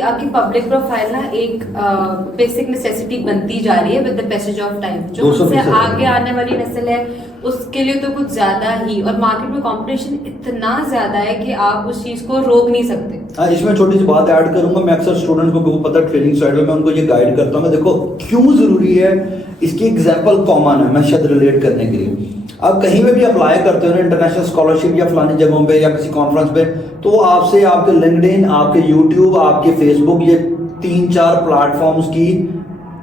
आपकी public profile ना एक बेसिक नेसेसिटी बनती जा रही है with the passage of time. जो उससे आगे आने वाली नस्ल है उसके लिए तो कुछ ज्यादा ही, और मार्केट में कंपटीशन इतना ज्यादा है कि आप उस चीज को रोक नहीं सकते। हाँ, इसमें छोटी सी बात ऐड करूंगा। मैं अक्सर स्टूडेंट को पता ट्रेनिंग साइड में मैं उनको ये गाइड करता हूँ। देखो क्यों जरूरी है, इसकी एग्जांपल कॉमन है, मैं शायद रिलेट करने के लिए। आप कहीं पे भी अप्लाई करते हो ना इंटरनेशनल स्कॉलरशिप या फलानी जगहों पे या किसी कॉन्फ्रेंस पे, तो आपसे आपके लिंक्डइन, आपके यूट्यूब, आपके फेसबुक, ये 3-4 प्लेटफॉर्म्स की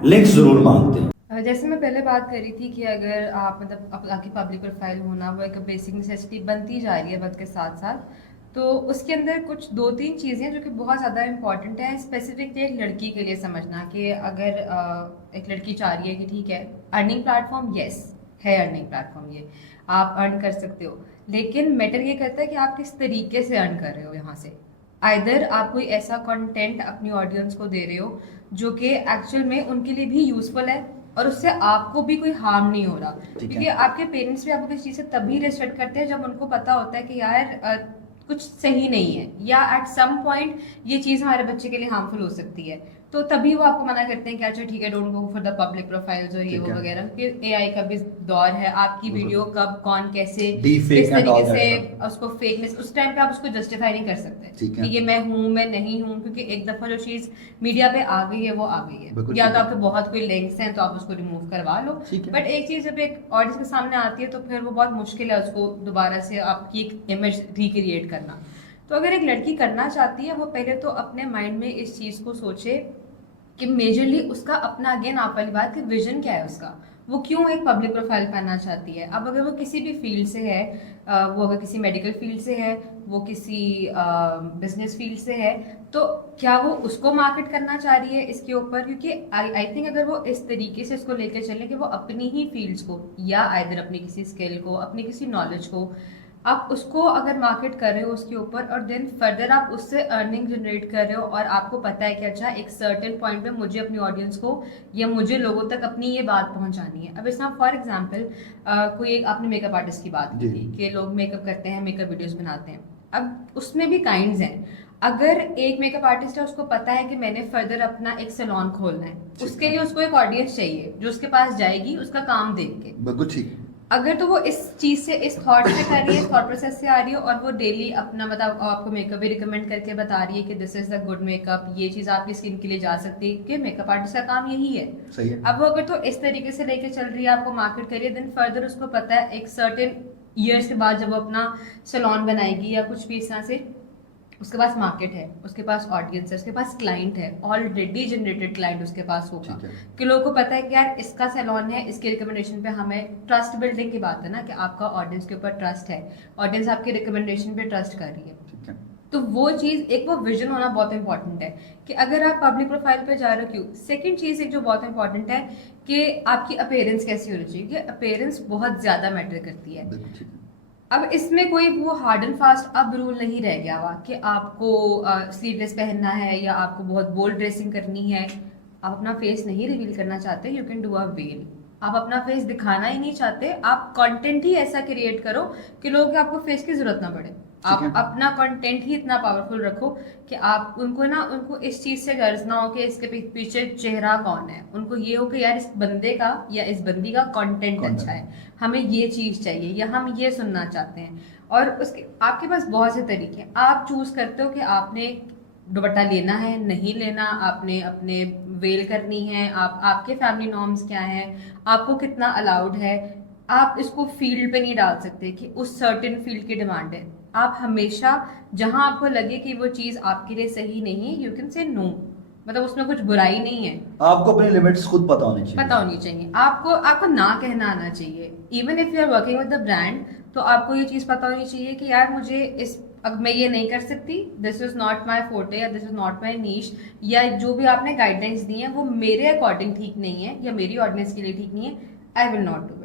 लिंक्स जरूर मांगते हैं। जैसे मैं पहले बात कर रही थी कि अगर आप मतलब आपकी पब्लिक प्रोफाइल होना वो एक बेसिक नेसेसिटी बनती जा रही है वक्त के साथ साथ, तो उसके अंदर कुछ 2-3 चीज़ें जो कि बहुत ज़्यादा इंपॉर्टेंट है स्पेसिफिकली एक लड़की के लिए समझना। कि अगर एक लड़की चाह रही है कि ठीक है अर्निंग प्लेटफॉर्म, यस है अर्निंग प्लेटफॉर्म, ये आप अर्न कर सकते हो, लेकिन मैटर ये करता है कि आप किस तरीके से अर्न कर रहे हो यहाँ से। आइदर आप कोई ऐसा कंटेंट अपनी ऑडियंस को दे रहे हो जो कि एक्चुअल में उनके लिए भी यूजफुल है और उससे आपको भी कोई हार्म नहीं हो रहा। क्योंकि आपके पेरेंट्स भी आपको किसी चीज़ से तभी रिस्ट्रिक्ट करते हैं जब उनको पता होता है कि यार कुछ सही नहीं है, या एट सम पॉइंट ये चीज़ हमारे बच्चे के लिए हार्मफुल हो सकती है, तो तभी वो आपको मना करते हैं कि अच्छा ठीक है don't go for the public profiles और ये वो वगैरह। फिर एआई का भी दौर है, आपकी वीडियो कब कौन कैसे किस तरीके से उसको फेकनेस, उस टाइम पे आप उसको जस्टिफाई नहीं कर सकते कि ये मैं हूँ मैं नहीं हूँ, क्योंकि एक दफा जो चीज़ मीडिया पे आ गई है वो आ गई है। या तो आपके बहुत कोई लिंक्स हैं तो आप उसको रिमूव करवा लो, बट एक चीज़ जब एक ऑडियंस के सामने आती है तो फिर वो बहुत मुश्किल है उसको दोबारा से आपकी एक इमेज रिक्रिएट करना। तो अगर एक लड़की करना चाहती है वो पहले तो अपने माइंड में इस चीज़ को सोचे कि मेजरली उसका अपना, अगेन आप वाली बात कि विजन क्या है उसका, वो क्यों एक पब्लिक प्रोफाइल पाना चाहती है। अब अगर वो किसी भी फील्ड से है, वो अगर किसी मेडिकल फील्ड से है, वो किसी बिजनेस फील्ड से है, तो क्या वो उसको मार्केट करना चाह रही है इसके ऊपर? क्योंकि आई थिंक अगर वो इस तरीके से इसको लेकर चले कि वो अपनी ही फील्ड्स को या आइदर अपनी किसी स्किल को, अपनी किसी नॉलेज को आप उसको अगर मार्केट कर रहे हो उसके ऊपर, और देन फर्दर आप उससे अर्निंग जनरेट कर रहे हो, और आपको पता है कि अच्छा एक सर्टेन पॉइंट पे मुझे अपनी ऑडियंस को या मुझे लोगों तक अपनी ये बात पहुंचानी है। अब इसमें फॉर एग्जांपल कोई एक आपने मेकअप आर्टिस्ट की बात की थी कि लोग मेकअप करते हैं, मेकअप वीडियोस बनाते हैं। अब उसमें भी काइंड्स हैं। अगर एक मेकअप आर्टिस्ट है उसको पता है कि मैंने फर्दर अपना एक सैलून खोलना है, उसके लिए उसको एक ऑडियंस चाहिए जो उसके पास जाएगी उसका काम देख के। बिल्कुल ठीक। अगर तो वो इस चीज से, इस थॉट से कर रही है, इस थॉट प्रोसेस से आ रही है, और वो डेली अपना मतलब आपको मेकअप भी रिकमेंड करके बता रही है कि this is the good makeup, ये चीज आपकी स्किन के लिए जा सकती है, कि मेकअप आर्टिस्ट का काम यही है। सही है। अब वो अगर तो इस तरीके से लेके चल रही है, आपको मार्केट करिए, देन फर्दर उसको पता है एक सर्टेन ईयर्स के बाद जब वो अपना सैलून बनाएगी या कुछ भी इस तरह से, उसके पास मार्केट है, उसके पास ऑडियंस है, उसके पास क्लाइंट है, ऑलरेडी जनरेटेड क्लाइंट उसके पास होगा, कि लोगों को पता है कि यार इसका सैलून है, इसके रिकमेंडेशन पे हमें ट्रस्ट बिल्डिंग की बात है ना, कि आपका ऑडियंस के ऊपर ट्रस्ट है, ऑडियंस आपके रिकमेंडेशन पे ट्रस्ट कर रही है। तो वो चीज़, एक वो विजन होना बहुत इंपॉर्टेंट है कि अगर आप पब्लिक प्रोफाइल पे जा रहे हो क्यों। सेकंड चीज़ एक जो बहुत इंपॉर्टेंट है कि आपकी अपीयरेंस कैसी होनी चाहिए, कि अपीयरेंस बहुत ज़्यादा मैटर करती है। अब इसमें कोई वो हार्ड एंड फास्ट अब रूल नहीं रह गया हुआ कि आपको स्लीवलेस पहनना है या आपको बहुत बोल्ड ड्रेसिंग करनी है। आप अपना फेस नहीं रिवील करना चाहते, you can do a well. आप अपना फेस दिखाना ही नहीं चाहते, आप कंटेंट ही ऐसा क्रिएट करो कि लोगों को आपको फेस की जरूरत ना पड़े। आप अपना कंटेंट ही इतना पावरफुल रखो कि आप उनको इस चीज से गर्ज ना हो कि इसके पीछे चेहरा कौन है। उनको ये हो कि यार इस बंदे का या इस बंदी का कंटेंट अच्छा है, हमें ये चीज चाहिए या हम ये सुनना चाहते हैं। और उसके आपके पास बहुत से तरीके हैं, आप चूज करते हो कि आपने दुपट्टा लेना है नहीं लेना, आपने अपने वेल करनी है, आपके फैमिली नॉर्म्स क्या हैं, आपको कितना अलाउड है। आप इसको फील्ड पे नहीं डाल सकते कि उस सर्टेन फील्ड की डिमांड है। आप हमेशा जहां आपको लगे कि वो चीज आपके लिए सही नहीं है, यू कैन से नो, मतलब उसमें कुछ बुराई नहीं है। आपको अपनी लिमिट्स खुद पता होनी चाहिए। आपको ना कहना आना चाहिए। Even if you are working with the brand, तो आपको ये चीज पता होनी चाहिए कि यार मुझे अब मैं ये नहीं कर सकती, दिस इज नॉट माई फोटे या दिस इज नॉट माई नीश, या जो भी आपने गाइडलाइंस दी है वो मेरे अकॉर्डिंग ठीक नहीं है या मेरी ऑडियंस के लिए ठीक नहीं है, आई विल नॉट डू।